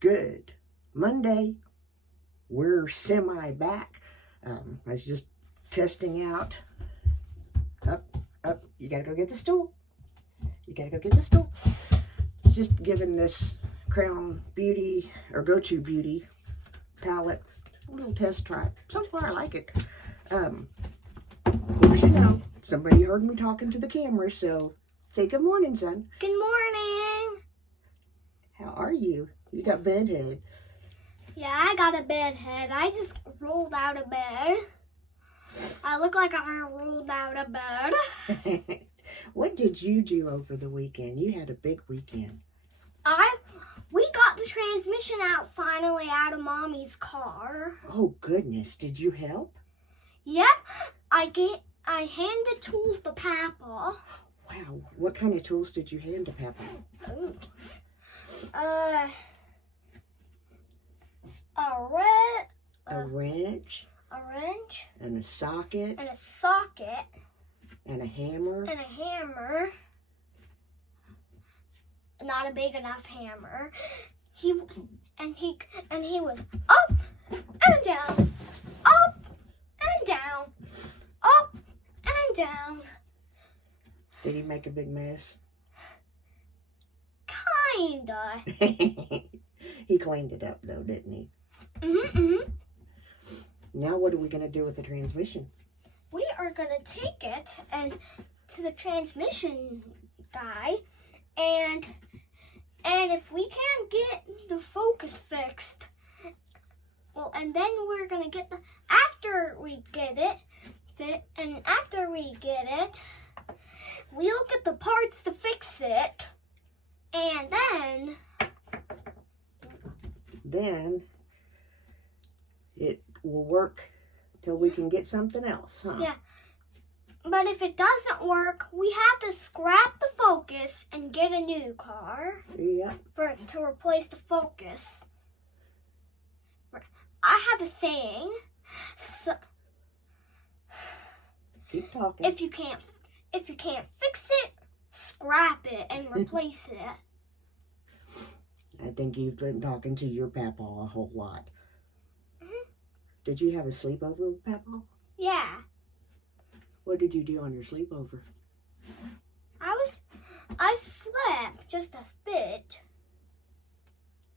Good. Monday, we're semi back. I was just testing out. Up. You gotta go get the stool. Just giving this Crown Beauty or Go-To Beauty palette a little test try. So far, I like it. Of course, somebody heard me talking to the camera, so say good morning, son. Good morning. How are you? You got bedhead. Yeah, I got a bed head. I just rolled out of bed. I look like I rolled out of bed. What did you do over the weekend? You had a big weekend. We got the transmission finally out of Mommy's car. Oh goodness, did you help? Yep, I handed tools to Papa. Wow, what kind of tools did you hand to Papa? Ooh. A wrench. And a socket. And a hammer. Not a big enough hammer. He was up and down, up and down, up and down. Did he make a big mess? Kinda. He cleaned it up though, didn't he? Mhm. Now what are we gonna do with the transmission? We are gonna take it to the transmission guy, and if we can't get the focus fixed, well, and then we're gonna get after we get it, we'll get the parts to fix it, and then it will work till we can get something else, huh? Yeah. But if it doesn't work, we have to scrap the Focus and get a new car. Yeah. To replace the Focus. I have a saying. So, keep talking. If you can't fix it, scrap it and replace it. I think you've been talking to your papa a whole lot. Mm-hmm. Did you have a sleepover with Papa? Yeah. What did you do on your sleepover? I slept just a bit.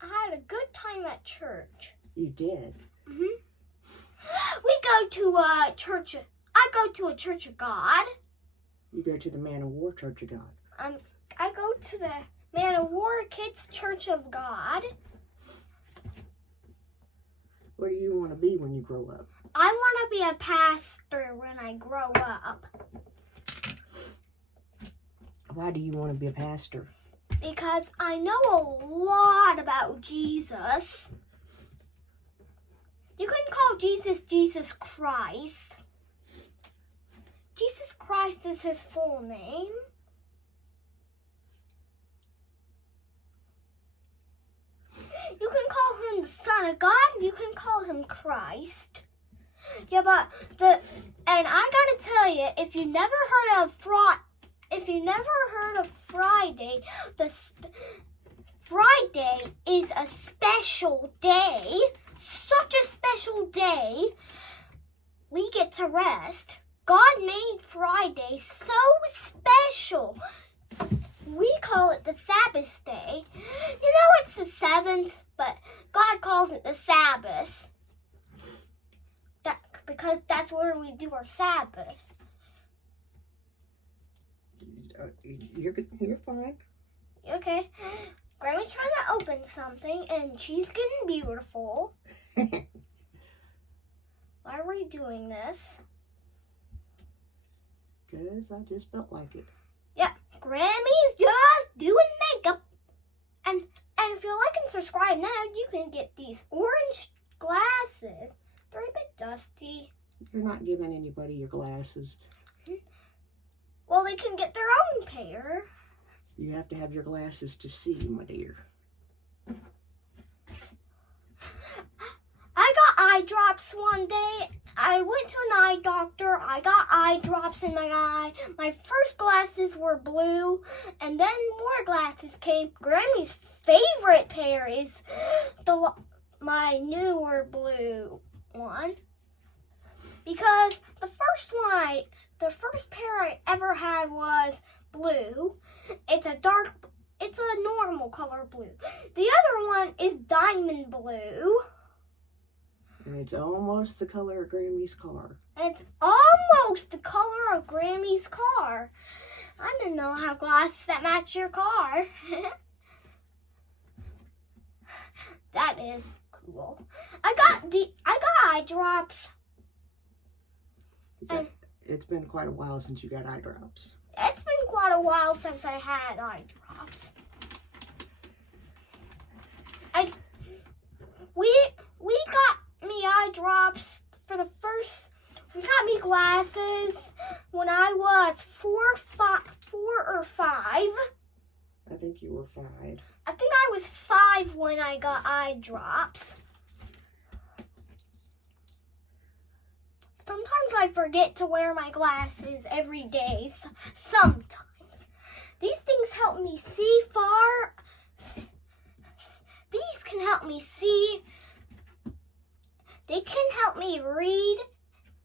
I had a good time at church. You did? Mhm. We go to a church. I go to a Church of God. You go to the Man of War Church of God. I go to the Man of War Kids Church of God. What do you want to be when you grow up? I want to be a pastor when I grow up. Why do you want to be a pastor? Because I know a lot about Jesus. You can call Jesus Christ. Jesus Christ is his full name. You can call him the Son of God. You can call him Christ. Yeah, and I gotta tell you, if you never heard of Friday, Friday is a special day. Such a special day. We get to rest. God made Friday so special. We call it the Sabbath day. You know it's the 7th, but God calls it the Sabbath. Because that's where we do our Sabbath. You're fine. Okay. Grandma's trying to open something, and she's getting beautiful. Why are we doing this? Because I just felt like it. Yeah, Grammy's just doing makeup. And if you like and subscribe now, you can get these orange glasses. They're a bit dusty. You're not giving anybody your glasses. Well, they can get their own pair. You have to have your glasses to see, my dear. I got eye drops one day. I went to an eye doctor. I got eye drops in my eye. My first glasses were blue, and then more glasses came. Grammy's favorite pair is my newer blue one. Because the first pair I ever had was blue. It's a normal color blue. The other one is diamond blue. And it's almost the color of Grammy's car. And it's almost the color of Grammy's car. I didn't know how glasses that match your car. That is cool. I got eye drops. And It's been quite a while since you got eye drops. it's been quite a while since I had eye drops. We got me eye drops we got me glasses when I was 4 or 5. I think you were 5. I think I was 5 when I got eye drops. Sometimes I forget to wear my glasses every day. Sometimes. These things help me see far. These can help me see. They can help me read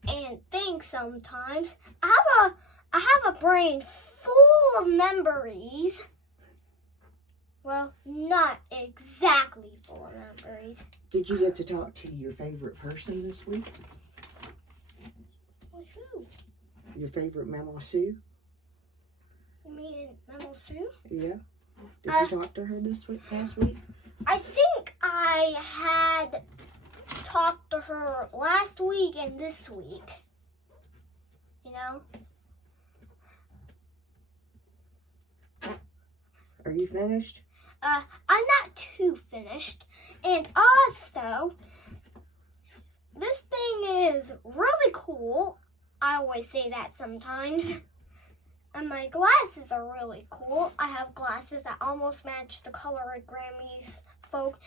and think sometimes. I have a brain full of memories. Well, not exactly full of memories. Did you get to talk to your favorite person this week? Who? Your favorite Mama Sue? You mean Mama Sue? Yeah. Did you talk to her last week? I think I had talked to her last week and this week. You know? Are you finished? I'm not too finished. And also, this thing is really cool. I always say that sometimes. And my glasses are really cool. I have glasses that almost match the color of Grammy's folk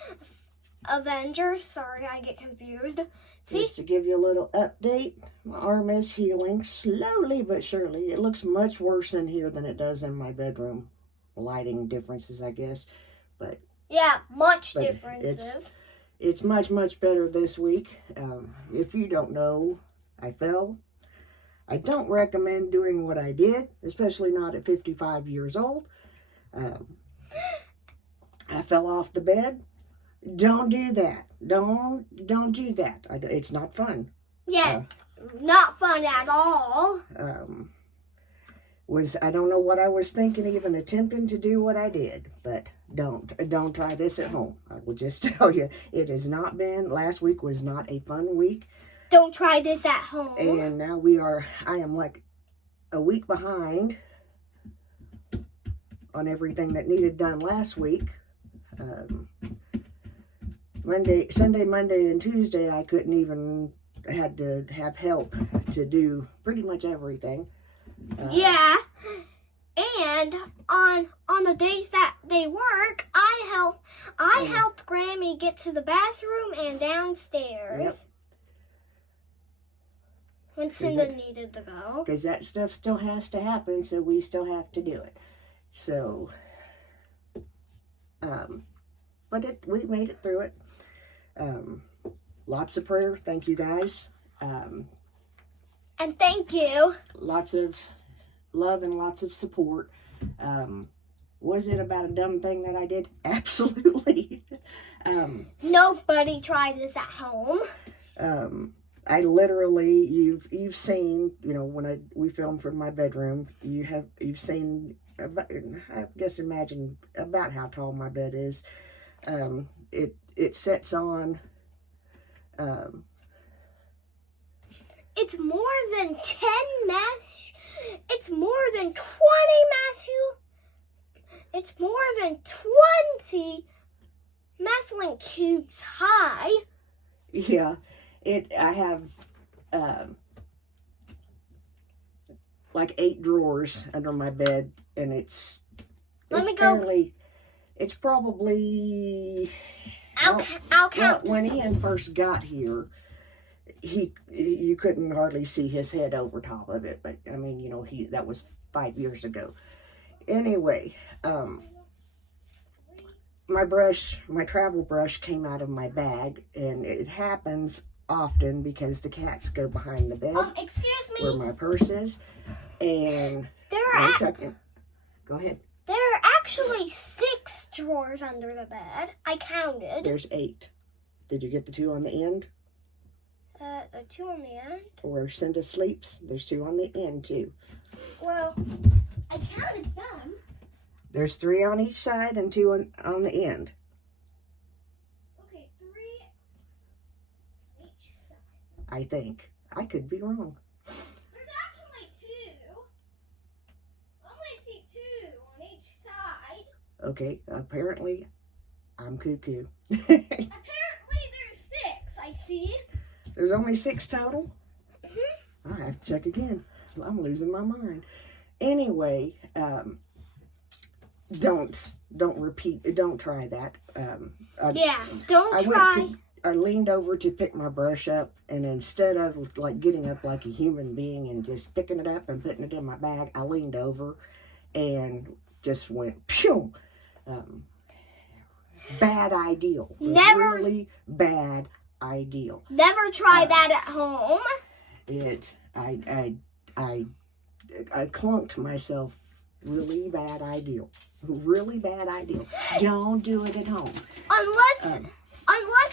Avengers. Sorry, I get confused. See? Just to give you a little update, my arm is healing slowly but surely. It looks much worse in here than it does in my bedroom. Lighting differences, I guess. But Yeah, much But differences. it's much, much better this week. If you don't know, I fell. I don't recommend doing what I did, especially not at 55 years old. I fell off the bed. Don't do that. Don't do that. It's not fun. Yeah, not fun at all. I don't know what I was thinking, even attempting to do what I did, but don't try this at home. I will just tell you, it has not been. Last week was not a fun week. Don't try this at home. And now I am like a week behind on everything that needed done last week. Sunday, Monday, and Tuesday, I couldn't even, had to have help to do pretty much everything. Yeah. And on the days that they work, I helped Grammy get to the bathroom and downstairs. Yep. When Cinda needed to go. Because that stuff still has to happen, so we still have to do it. So, but we made it through it. Lots of prayer. Thank you guys. And thank you. Lots of love and lots of support. Was it about a dumb thing that I did? Absolutely. Nobody tried this at home. I literally, you've seen, when we filmed from my bedroom, you've seen, I guess imagine about how tall my bed is. It sets on, it's more than 10 it's more than 20 it's more than 20 Maslin cubes high. Yeah, I have like 8 drawers under my bed, and it's probably I'll count when Ian first got here, you couldn't hardly see his head over top of it. But I mean, you know, that was 5 years ago. Anyway, my travel brush came out of my bag, and it happens often because the cats go behind the bed Excuse where me. my purse is. And one second. Go ahead. There are actually 6 drawers under the bed. I counted. There's 8. Did you get the 2 on the end? The 2 on the end. Where Cinda sleeps, there's 2 on the end too. Well, I counted them. There's 3 on each side and 2 on the end. Okay, 3 on each side. I think. I could be wrong. There's actually 2. I only see 2 on each side. Okay, apparently I'm cuckoo. Apparently there's 6, I see. There's only 6 total? I have to check again. I'm losing my mind. Anyway, don't try that. Don't try. I leaned over to pick my brush up, and instead of like getting up like a human being and just picking it up and putting it in my bag, I leaned over and just went pew. Bad ideal. Never. Really bad ideal. Never try that at home. I clunked myself. Really bad ideal. Really bad ideal. Don't do it at home. Unless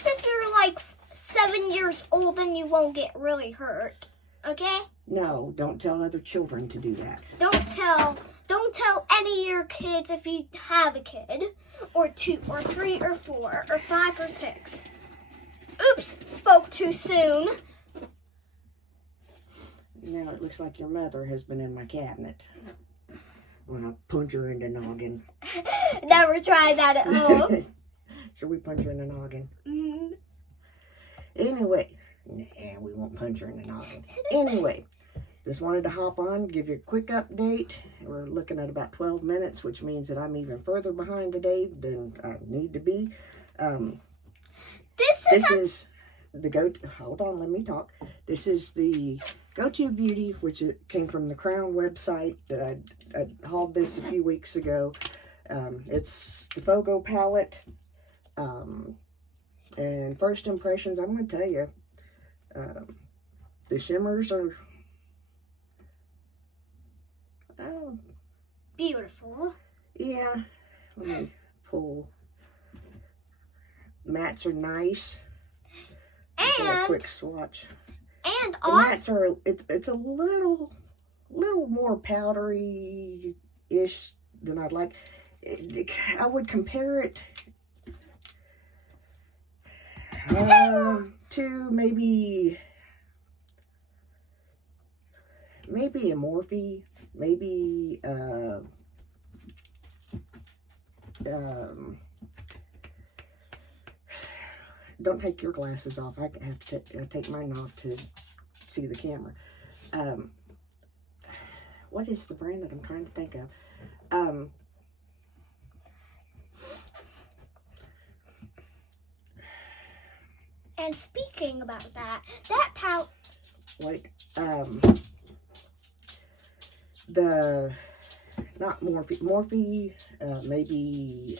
if you're like 7 years old, then you won't get really hurt. Okay? No, don't tell other children to do that. Don't tell any of your kids if you have a kid, or 2, or 3, or 4, or 5, or 6. Oops, spoke too soon. Now it looks like your mother has been in my cabinet. I'm gonna punch her in the noggin. Never try that at home. Should we punch her in the noggin? Mm. Anyway, nah, we won't punch her in the noggin. Anyway, just wanted to hop on, give you a quick update. We're looking at about 12 minutes, which means that I'm even further behind today than I need to be. This is the hold on, let me talk. This is the Go-To Beauty, which it came from the Crown website that I hauled this a few weeks ago. It's the Fogo palette. And first impressions, I'm going to tell you, the shimmers are Beautiful. yeah, let me pull. Mattes are nice. Get a And quick swatch. and The also, mattes are, it's a little more powdery-ish than I'd like. I would compare it to maybe a Morphe, maybe don't take your glasses off. I have to take mine off to see the camera. What is the brand that I'm trying to think of? and speaking about that palette. Wait, the not Morphe, maybe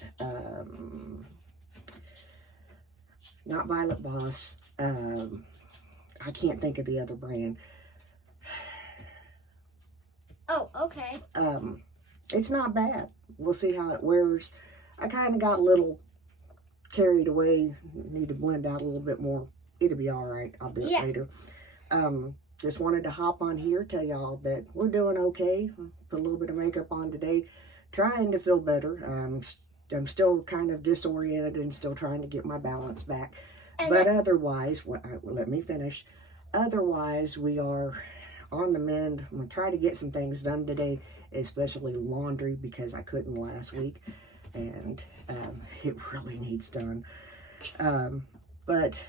not Violet Voss. I can't think of the other brand. Oh, okay. It's not bad. We'll see how it wears. I kind of got a little carried away. Need to blend out a little bit more. It'll be all right. I'll do it later. Just wanted to hop on here, tell y'all that we're doing okay. Put a little bit of makeup on today. Trying to feel better. I'm still kind of disoriented and still trying to get my balance back. And but otherwise, let me finish. Otherwise, we are on the mend. I'm going to try to get some things done today, especially laundry, because I couldn't last week. And it really needs done. But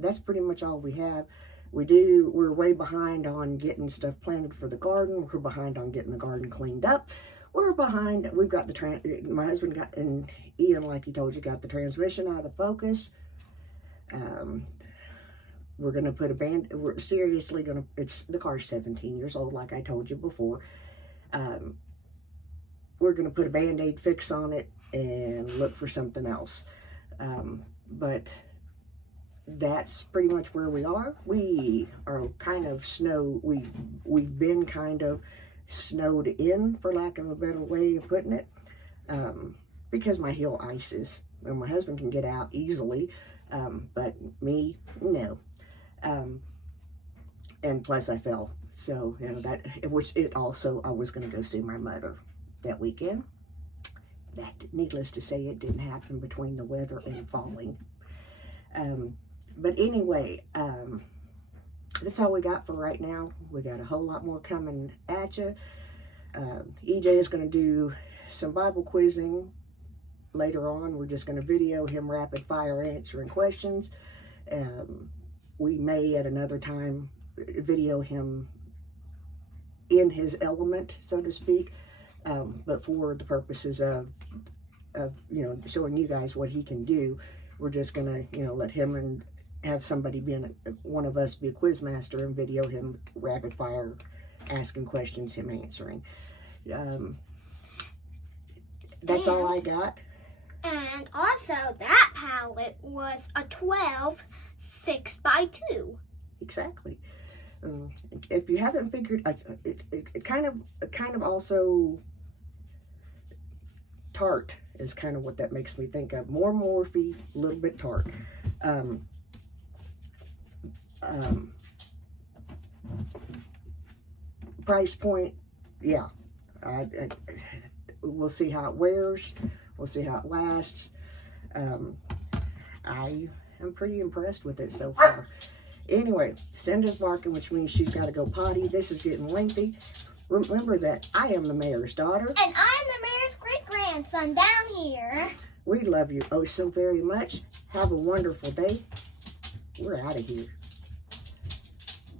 that's pretty much all we have. We're way behind on getting stuff planted for the garden. We're behind on getting the garden cleaned up. We're behind. We've got my husband got, and Ian, like he told you, got the transmission out of the Focus. We're going to put we're seriously going to, the car's 17 years old, like I told you before. We're going to put a Band-Aid fix on it and look for something else. But that's pretty much where we are. We are kind of we've been kind of snowed in, for lack of a better way of putting it, because my heel ices, and my husband can get out easily, but me, no. And plus I fell, so, you know, I was going to go see my mother that weekend. That, needless to say, it didn't happen between the weather and falling. But anyway, that's all we got for right now. We got a whole lot more coming at you. EJ is going to do some Bible quizzing later on. We're just going to video him rapid fire answering questions. We may at another time video him in his element, so to speak, but for the purposes of you know, showing you guys what he can do, we're just gonna, you know, let him and have somebody one of us be a quiz master and video him rapid fire asking questions, him answering. That's all I got. And also, that palette was a 12 6x2. Exactly. If you haven't figured, it kind of also, tart is kind of what that makes me think of. More Morphe, a little bit tart. Price point, yeah. We'll see how it wears. We'll see how it lasts. I am pretty impressed with it so far. Anyway, Cinder's barking, which means she's got to go potty. This is getting lengthy. Remember that I am the mayor's daughter. And I'm the mayor's great-grandson down here. We love you oh so very much. Have a wonderful day. We're out of here.